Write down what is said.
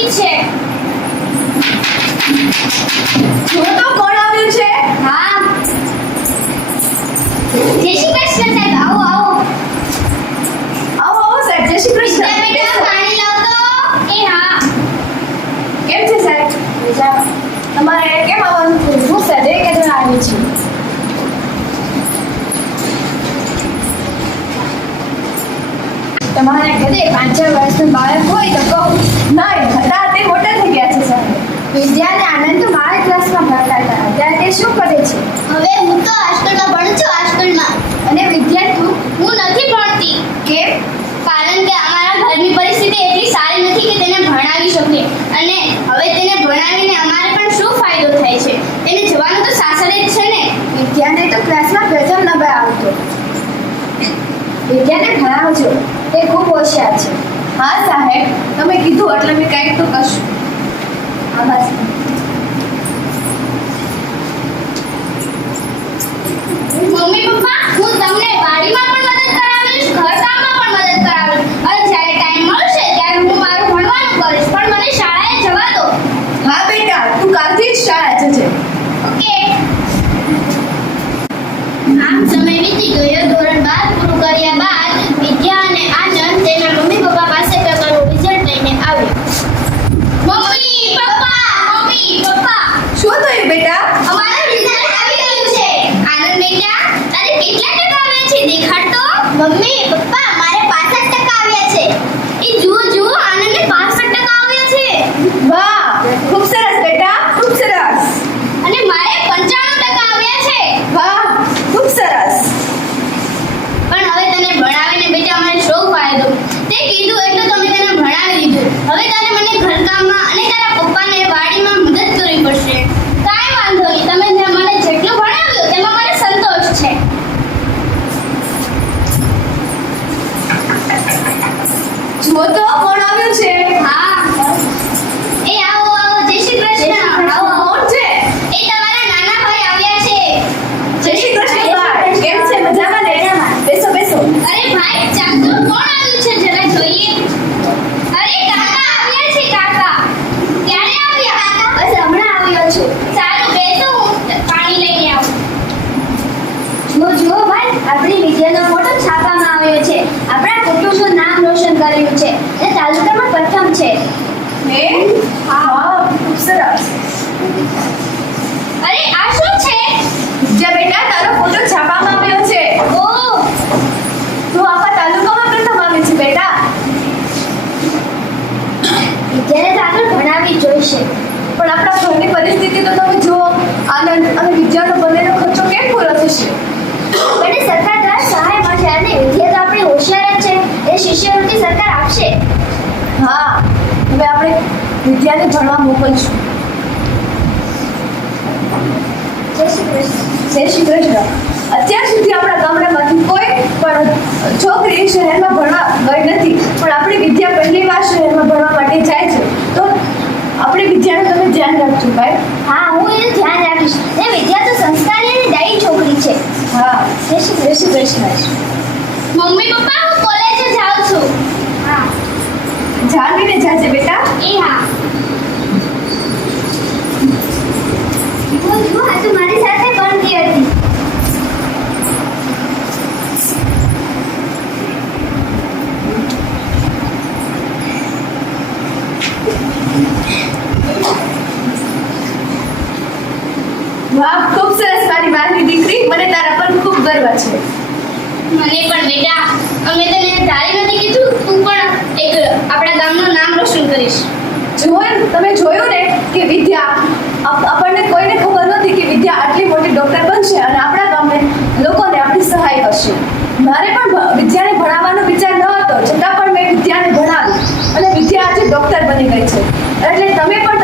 ઠીક છે. જો તો કોણ આવ્યું છે? હા. જય શ્રી કૃષ્ણ સાહેબ. આવો આવો. આવો આવો સાહેબ, જય શ્રી કૃષ્ણ. બેટા પાણી લાવ તો. એ હા. કેમ છે સાહેબ? મજામાં. તમારે કેમ આવવાનું થયું? હું સાહેબ એક જ આવી છું. તમારા ઘરે 5 વર્ષનું બાળક હોય તો કહો. નહીં, હતા તે મોટા થઈ ગયા છે સાહેબ. વિદ્યા અને આનંદ તો મારા ક્લાસમાં ભણતા હતા. અત્યારે તે શું કરે છે? હવે હું તો હાઈસ્કૂલમાં ભણું છું. હાઈસ્કૂલમાં. અને વિદ્યા તું? હું નથી ભણતી. કેમ? કારણ કે અમારા ઘરની પરિસ્થિતિ એટલી સારી નથી કે તેને ભણાવી શકીએ. અને હવે તેને ભણાવીને અમારે પણ શું ફાયદો થાય છે? તેને જવાનું તો સાસરે જ છે ને. વિદ્યાને તો ક્લાસમાં પ્રથમ નંબર આવતો. વિદ્યાને ભણાવજો, તે ખૂબ હોશિયાર છે. હા સાહેબ, તમે કીધું એટલે મેં કંઈક તો કરશું. હા બસ. મમ્મી પપ્પા, હું તમને વાડીમાં પણ મદદ કરાવીશ, ઘરકામમાં પણ મદદ કરાવીશ. અને જ્યારે ટાઈમ મળશે ત્યારે હું મારું ભણવાનું કરીશ, પણ મને શાળાએ જવા દો. હા બેટા, તું કાલથી જ શાળા જજે. ઓકે. આમ સમય વીતી ગયો. ધોરણ 12 પૂરું કર્યા બાદ વિદ્યા અને આનંદ તેના મમ્મી પપ્પા પાસે પેપરનું રિઝલ્ટ લઈને આવ્યો. મમ્મી પપ્પા, શું થયું બેટા? અમારું રિઝલ્ટ આવી ગયું છે. આનંદ બેટા, તારે કેટલા ટકા આવ્યા છે? દેખાડ તો. મમ્મી પપ્પા, મારે 65% આવ્યા છે. એ જુઓ આનંદને 65% આવ્યા છે. વાહ, ખૂબ સરસ બેટા, ખૂબ સરસ. અને મારે 95% આવ્યા છે. વાહ, ખૂબ સરસ. પણ હવે તને ભણાવીને બેટા અમારે શું ફાયદો? તે કીધું એટલું તો મેં તને ભણાવી દીધું. હવે તારે મને ઘરકામમાં અને તારા પપ્પાને વાડીમાં મદદ કરવી પડશે. કાંઈ વાંધો નહીં, તમે મને જેટલું ભણાવ્યું તેમાં મને સંતોષ છે. જુઓ તો કોણ આવ્યું છે? હા. એ આવો જય શ્રી કૃષ્ણ. આવો, કોણ છે? એ તમારા નાના ભાઈ આવ્યા છે. જય શ્રી કૃષ્ણ ભાઈ. કેમ છે? મજામાં ને? બેસો બેસો. અરે ભાઈ, ચાચુ કોણ આવ્યું છે? જરા જોઈએ. અરે કાકા આવ્યા છે. કાકા ક્યારે આવ્યા? બસ હમણાં આવ્યો છું. સારું, બેસો, હું પાણી લઈને આવું. જુઓ ભાઈ, આપણી વિદ્યાનો ફોટો છાપવામાં આવ્યો છે. આપણા કુટુંબનું નામ રોશન કર્યું છે અને તાલુકામાં પ્રથમ છે. હે? હા, ખૂબ સરસ. અરે આ શું છે? વિદ્યા બેટા, તારો ફોટો છાપવામાં આવ્યો છે. ઓહ, તું આપણા તાલુકામાં પ્રથમ આવી છે બેટા. વિદ્યાને તો આગળ ભણાવવી જોઈશે. પણ આપણા ઘરની પરિસ્થિતિ તો તમે જુઓ. આનંદ અને વિદ્યાનો બંનેનો ખર્ચો કેમ પૂરો થશે? બેટા, સરકાર દ્વારા સહાય મળશે અને વિદ્યા તો આપણી હોશિયાર જ છે. એ શિષ્યવૃત્તિ સરકાર આપશે. હા, હવે આપણે વિદ્યાને ભણવા મોકલશું. જય શ્રી કૃષ્ણ. જય શ્રી કૃષ્ણ. અત્યાર સુધી આપણા ગામડામાંથી કોઈ પણ છોકરી શહેરમાં ભણવા ગઈ નથી, પણ આપણી વિદ્યા પહેલી વાર શહેરમાં ભણવા માટે જાય છે. તો આપણી વિદ્યાનું તમે ધ્યાન રાખજો ભાઈ. હા, હું એનું ધ્યાન રાખીશ. એ વિદ્યા તો સંસ્કારી અને ડાયી છોકરી છે. હા, જય શ્રી કૃષ્ણ. મમ્મી પપ્પા, હું કોલેજે જાઉં છું. હા, જાણીને જાજે બેટા. એ હા. જુઓ, આ તો મારી સાથે ભણતી હતી. વાહ, ખૂબ સરસ મારી મારી દીકરી. મને તારા પર ખૂબ ગર્વ છે. મને પણ બેટા, અમે તને ધારી નથી કીધું, તું પણ એક આપણા ગામનું નામ રોશન કરીશ. તમે જોયું ને કે વિદ્યા, આપણને કોઈને ખબર નથી કે વિદ્યા આટલી મોટી ડોક્ટર બનશે અને આપણા ગામને લોકોને આપણી સહાય કરશે. મારે પણ વિદ્યાને ભણાવવાનો વિચાર ન હતો, છતાં પણ મેં વિદ્યાને ભણાવી અને વિદ્યા આજે ડોક્ટર બની ગઈ છે. એટલે તમે પણ